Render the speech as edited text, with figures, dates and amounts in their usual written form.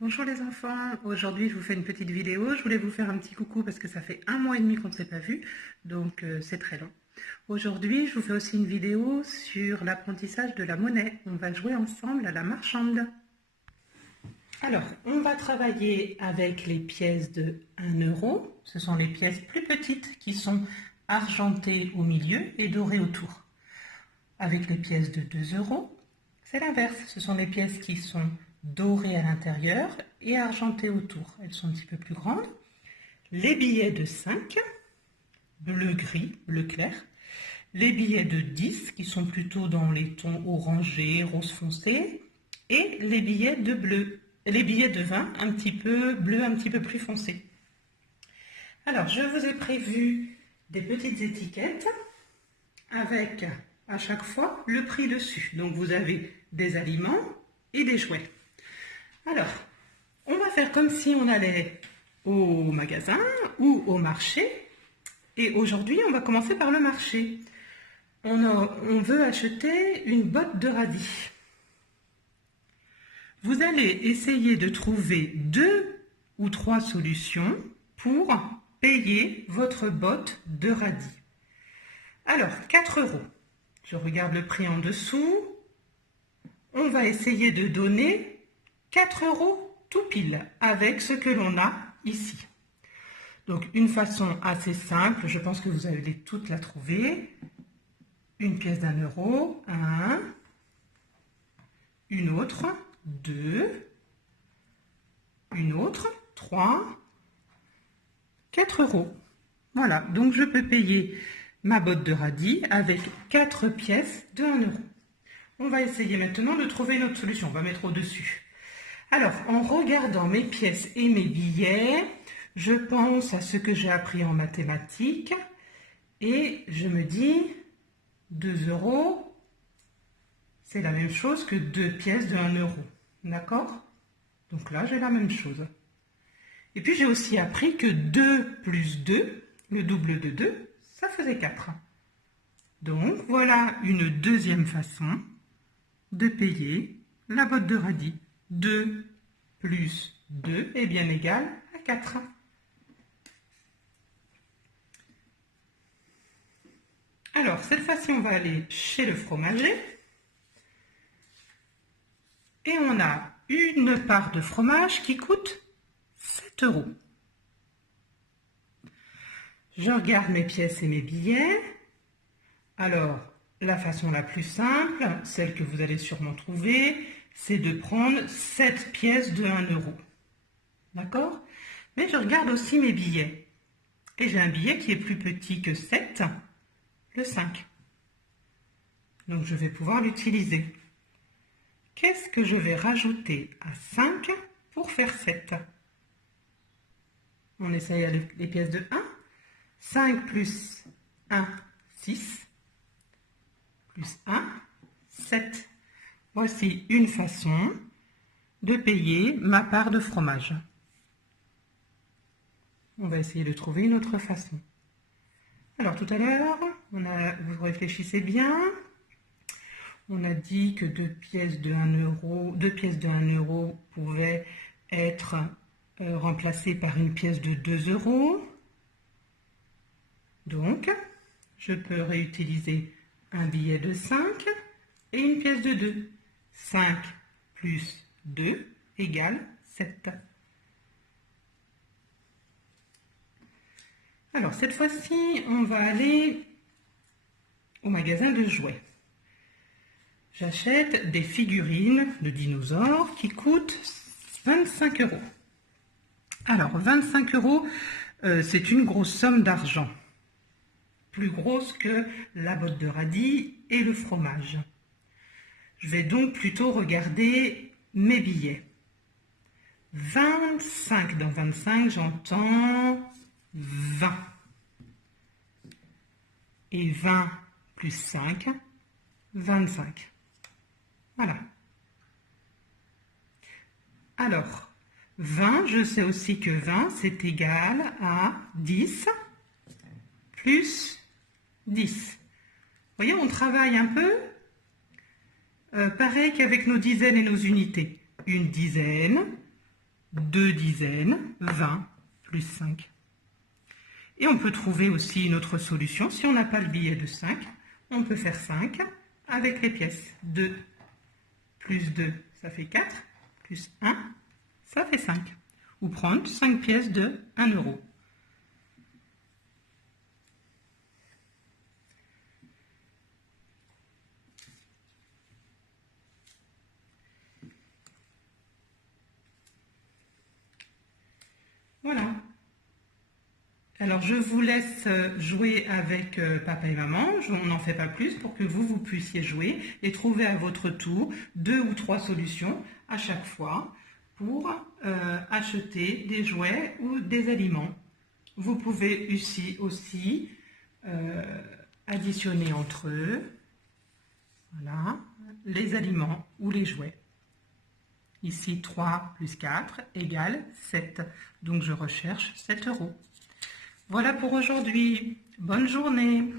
Bonjour les enfants, aujourd'hui je vous fais une petite vidéo, je voulais vous faire un petit coucou parce que ça fait 1 mois et demi qu'on ne s'est pas vu, donc c'est très long. Aujourd'hui je vous fais aussi une vidéo sur l'apprentissage de la monnaie, on va jouer ensemble à la marchande. Alors on va travailler avec les pièces de 1 euro, ce sont les pièces plus petites qui sont argentées au milieu et dorées autour. Avec les pièces de 2 euros, c'est l'inverse, ce sont les pièces qui sont dorées à l'intérieur et argentées autour. Elles sont un petit peu plus grandes. Les billets de 5, bleu-gris, bleu clair. Les billets de 10 qui sont plutôt dans les tons orangés, rose foncé. Et les billets de bleu, les billets de 20 un petit peu bleu, un petit peu plus foncé. Alors, je vous ai prévu des petites étiquettes avec à chaque fois le prix dessus. Donc, vous avez des aliments et des jouets. Alors, on va faire comme si on allait au magasin ou au marché. Et aujourd'hui, on va commencer par le marché. On veut acheter une botte de radis. Vous allez essayer de trouver 2 ou 3 solutions pour payer votre botte de radis. Alors, 4 euros. Je regarde le prix en dessous. On va essayer de donner 4 euros tout pile avec ce que l'on a ici. Donc une façon assez simple, je pense que vous allez toutes la trouver. Une pièce d'1 euro, 1, une autre, 2, une autre, 3, 4 euros. Voilà, donc je peux payer ma botte de radis avec 4 pièces de 1 euro. On va essayer maintenant de trouver une autre solution, on va mettre au-dessus. Alors, en regardant mes pièces et mes billets, je pense à ce que j'ai appris en mathématiques et je me dis 2 euros, c'est la même chose que 2 pièces de 1 euro. D'accord? Donc là, j'ai la même chose. Et puis, j'ai aussi appris que 2 plus 2, le double de 2, ça faisait 4. Donc, voilà une deuxième façon de payer la botte de radis. 2 plus 2 est bien égal à 4. Alors, cette fois-ci, on va aller chez le fromager. Et on a une part de fromage qui coûte 7 euros. Je regarde mes pièces et mes billets. Alors, la façon la plus simple, celle que vous allez sûrement trouver, c'est de prendre 7 pièces de 1 euro. D'accord? Mais je regarde aussi mes billets. Et j'ai un billet qui est plus petit que 7, le 5. Donc je vais pouvoir l'utiliser. Qu'est-ce que je vais rajouter à 5 pour faire 7? On essaye les pièces de 1. 5 plus 1, 6. Plus 1, 7. Voici une façon de payer ma part de fromage. On va essayer de trouver une autre façon. Alors tout à l'heure, vous réfléchissez bien. On a dit que 2 pièces de 1 euro pouvaient être remplacées par une pièce de 2 euros. Donc, je peux réutiliser un billet de 5 et une pièce de 2. 5 plus 2 égale 7. Alors, cette fois-ci, on va aller au magasin de jouets. J'achète des figurines de dinosaures qui coûtent 25 euros. Alors, 25 euros, c'est une grosse somme d'argent. Plus grosse que la botte de radis et le fromage. Je vais donc plutôt regarder mes billets. 25, dans 25, j'entends 20. Et 20 plus 5, 25. Voilà. Alors, 20, je sais aussi que 20, c'est égal à 10 plus 10. Vous voyez, on travaille un peu pareil qu'avec nos dizaines et nos unités. Une dizaine 2 dizaines, 20 plus 5. Et on peut trouver aussi une autre solution. Si on n'a pas le billet de 5, on peut faire 5 avec les pièces. 2 plus 2, ça fait 4, plus 1, ça fait 5. Ou prendre 5 pièces de 1 euro. Voilà. Alors, je vous laisse jouer avec papa et maman. On n'en fait pas plus pour que vous puissiez jouer et trouver à votre tour 2 ou 3 solutions à chaque fois pour acheter des jouets ou des aliments. Vous pouvez ici aussi additionner entre eux, voilà, les aliments ou les jouets. Ici, 3 plus 4 égale 7. Donc, je recherche 7 euros. Voilà pour aujourd'hui. Bonne journée.